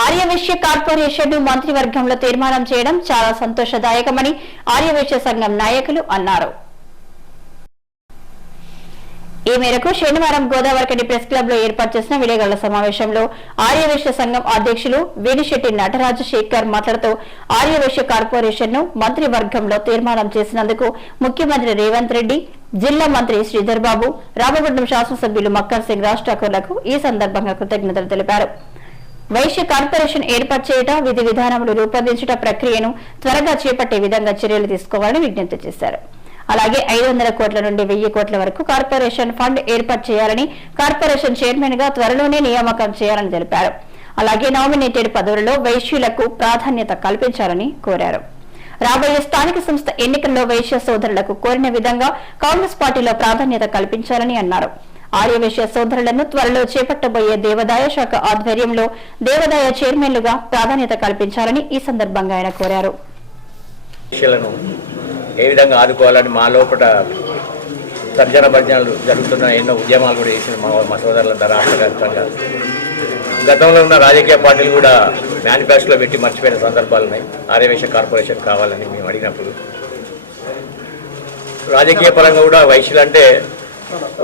ఆర్యవైశ్య కార్పొరేషన్ను మంత్రివర్గంలో తీర్మానం చేయడం చాలా సంతోషదాయకమని ఆర్యవైశ్య సంఘం నాయకులు అన్నారు. ఈ మేరకు శనివారం గోదావరికని ప్రెస్ క్లబ్లో ఏర్పాటు చేసిన విలేకరుల సమావేశంలో ఆర్యవైశ్య సంఘం అధ్యక్షులు వేణిశెట్టి నటరాజు శేఖర్ మాట్లాడుతూ ఆర్యవైశ్య కార్పొరేషన్ను మంత్రివర్గంలో తీర్మానం చేసినందుకు ముఖ్యమంత్రి రేవంత్ రెడ్డి జిల్లా మంత్రి శ్రీధర్ బాబు రామగుండం శాసనసభ్యులు మక్కర్ సింగ్ రాజ్ ఠాకూర్లకు ఈ సందర్భంగా కృతజ్ఞతలు తెలిపారు. వైశ్య కార్పొరేషన్ ఏర్పాటు చేయట విధి విధానములు రూపొందించట ప్రక్రియను త్వరగా చేపట్టే విధంగా చర్యలు తీసుకోవాలని విజ్ఞప్తి చేశారు. అలాగే ఐదు వందల కోట్ల నుండి వెయ్యి కోట్ల వరకు కార్పొరేషన్ ఫండ్ ఏర్పాటు చేయాలని కార్పొరేషన్ చైర్మన్గా త్వరలోనే నియామకం చేయాలని తెలిపారు. అలాగే నామినేటెడ్ పదవులలో వైశ్యులకు ప్రాధాన్యత కల్పించాలని కోరారు. రాబోయే స్థానిక సంస్థ ఎన్నికల్లో వైశ్య సోదరులకు కోరిన విధంగా కాంగ్రెస్ పార్టీలో ప్రాధాన్యత కల్పించాలని అన్నారు. ఆర్యవేశ్య సోదరులను త్వరలో చేపట్టబోయే దేవాదాయ శాఖ ఆధ్వర్యంలో దేవాదాయ చైర్మన్లుగా ప్రాధాన్యత కల్పించాలని ఈ సందర్భంగా ఆయన కోరారు. విషయాలను ఏ విధంగా ఆదుకోవాలని మా లోపల తర్జన భర్జనలు జరుగుతున్న ఎన్నో ఉద్యమాలు కూడా చేసిన మా మా సోదరులంతా రాష్ట్ర వ్యాప్తంగా. గతంలో ఉన్న రాజకీయ పార్టీలు కూడా మేనిఫెస్టోలో పెట్టి మర్చిపోయిన సందర్భాలు ఉన్నాయి. ఆర్యవేశ కార్పొరేషన్ కావాలని మేము అడిగినప్పుడు. రాజకీయ పరంగా కూడా వైశ్యులు అంటే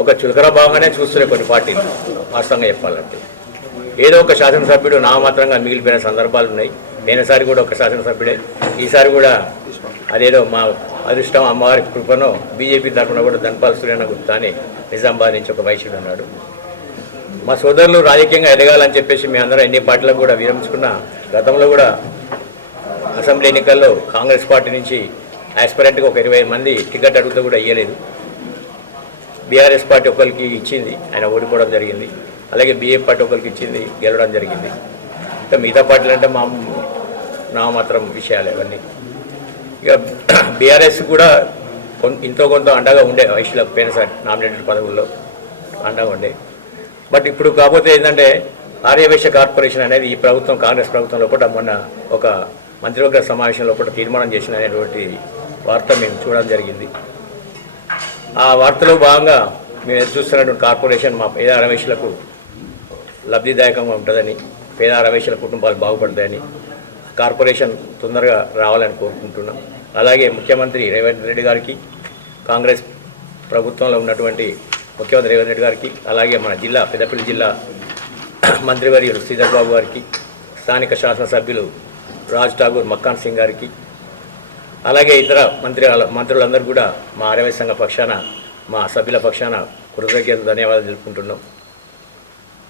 ఒక చులకర భావంగానే చూస్తున్నాయి కొన్ని పార్టీలు. వాస్తవంగా చెప్పాలంటే. ఏదో ఒక శాసనసభ్యుడు నామమాత్రంగా మిగిలిపోయిన సందర్భాలు ఉన్నాయి. నేనసారి కూడా ఒక శాసనసభ్యుడే. ఈసారి కూడా అదేదో మా అదృష్టం అమ్మవారి కృపను బీజేపీ తరఫున కూడా ధన్పాల్ సూర్యన గుప్తా అని నిజామాబాద్ నుంచి ఒక వైశ్యుడు ఉన్నాడు. మా సోదరులు రాజకీయంగా ఎదగాలని చెప్పేసి మీ అందరం ఎన్ని పార్టీలకు కూడా విరమించుకున్న గతంలో కూడా అసెంబ్లీ ఎన్నికల్లో కాంగ్రెస్ పార్టీ నుంచి యాస్పరెంట్గా ఒక ఇరవై మంది టికెట్ అడుగుతూ కూడా ఇవ్వలేదు బీఆర్ఎస్ పార్టీ ఒకరికి ఇచ్చింది ఆయన ఓడిపోవడం జరిగింది. అలాగే బీఏ పార్టీ ఒకరికి ఇచ్చింది గెలవడం జరిగింది. ఇంకా మిగతా పార్టీలు అంటే మా నా మాత్రం విషయాలు ఇవన్నీ ఇక బీఆర్ఎస్ కూడా కొన్- ఇంతో కొంత అండగా ఉండే వైశ్యులకు పోయినసారి నామినేటెడ్ పదవుల్లో అండగా ఉండే. బట్ ఇప్పుడు కాకపోతే ఏంటంటే ఆర్యవేశ కార్పొరేషన్ అనేది ఈ ప్రభుత్వం కాంగ్రెస్ ప్రభుత్వం లోపల మొన్న ఒక మంత్రివర్గ సమావేశం లోపల తీర్మానం చేసిన అనేటువంటి వార్త మేము చూడడం జరిగింది. ఆ వార్తలో భాగంగా మేము ఎదురు చూస్తున్నటువంటి కార్పొరేషన్ మా పేద రమేష్లకు లబ్ధిదాయకంగా ఉంటుందని పేద రమేష్ల కుటుంబాలు బాగుపడతాయని కార్పొరేషన్ తొందరగా రావాలని కోరుకుంటున్నాం. అలాగే ముఖ్యమంత్రి రేవంత్ రెడ్డి గారికి కాంగ్రెస్ ప్రభుత్వంలో ఉన్నటువంటి ముఖ్యమంత్రి రేవంత్ రెడ్డి గారికి అలాగే మన జిల్లా పెద్దపల్లి జిల్లా మంత్రివర్యులు శ్రీధర్ బాబు గారికి స్థానిక శాసనసభ్యులు రాజ్ ఠాగూర్ మక్కాన్ సింగ్ గారికి అలాగే ఇతర మంత్రి మంత్రులందరూ కూడా మా ఆర్యవై సంఘ పక్షాన మా సభ్యుల పక్షాన కృతజ్ఞత ధన్యవాదాలు తెలుపుకుంటున్నాం.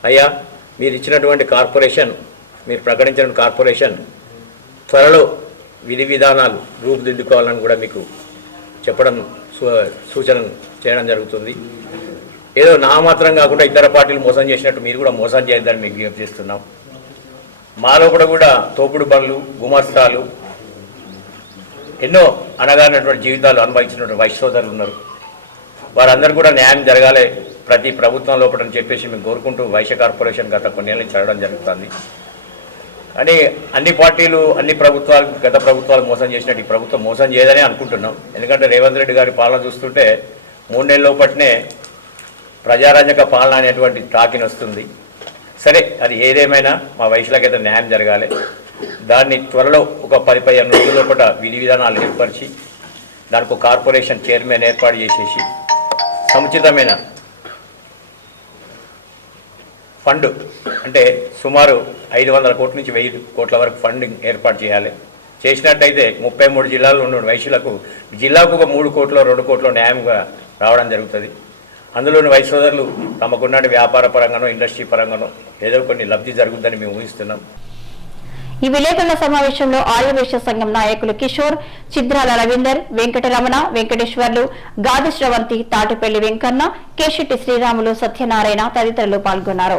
అయ్యా మీరు ఇచ్చినటువంటి కార్పొరేషన్ మీరు ప్రకటించిన కార్పొరేషన్ త్వరలో విధి విధానాలు రూపుదిద్దుకోవాలని కూడా మీకు చెప్పడం సూ- సూచన చేయడం జరుగుతుంది. ఏదో నా మాత్రం కాకుండా ఇతర పార్టీలు మోసం చేసినట్టు మీరు కూడా మోసం చేయొద్దని మీకు విజ్ఞప్తి చేస్తున్నాం. మా లోపల కూడా తోపుడు బండ్లు గుమస్తాలు ఎన్నో అనగానటువంటి జీవితాలు అనుభవించినటువంటి వైశ్య సోదరులు ఉన్నారు. వారందరూ కూడా న్యాయం జరగాలి ప్రతి ప్రభుత్వం లోపల అని చెప్పేసి మేము కోరుకుంటూ వైశ్య కార్పొరేషన్ గత కొన్నేళ్ళ చదవడం జరుగుతుంది. కానీ అన్ని పార్టీలు అన్ని ప్రభుత్వాలు గత ప్రభుత్వాలు మోసం చేసినట్టు ఈ ప్రభుత్వం మోసం చేయదని అనుకుంటున్నాం. ఎందుకంటే రేవంత్ రెడ్డి గారి పాలన చూస్తుంటే మూడు నెలల లోపట్నే ప్రజారాజ్యక పాలన అనేటువంటి టాకిన్ వస్తుంది. సరే అది ఏదేమైనా మా వయసులకైతే న్యాయం జరగాలి. దాన్ని త్వరలో ఒక పది పదిహేను రోజుల పూట విధి విధానాలు ఏర్పరిచి దానికి కార్పొరేషన్ చైర్మన్ ఏర్పాటు చేసేసి సముచితమైన ఫండ్ అంటే సుమారు ఐదు వందల కోట్ల నుంచి వెయ్యి కోట్ల వరకు ఫండింగ్ ఏర్పాటు చేయాలి. చేసినట్టయితే ముప్పై మూడు జిల్లాల్లో ఉన్న వైశ్యులకు జిల్లాకు ఒక మూడు కోట్లు రెండు కోట్లు న్యాయంగా రావడం జరుగుతుంది. అందులోని వయసు సోదరులు తమకున్న వ్యాపార పరంగానో ఇండస్ట్రీ పరంగానో ఏదో కొన్ని లబ్ధి జరుగుతుందని మేము ఊహిస్తున్నాం. ఈ విలేకరుల సమావేశంలో ఆర్యవేశ సంఘం నాయకులు కిషోర్ చిద్రాల రవీందర్ వెంకటరమణ వెంకటేశ్వర్లు గాది శ్రవంతి తాటిపల్లి వెంకన్న కేశెట్టి శ్రీరాములు సత్యనారాయణ తదితరులు పాల్గొన్నారు.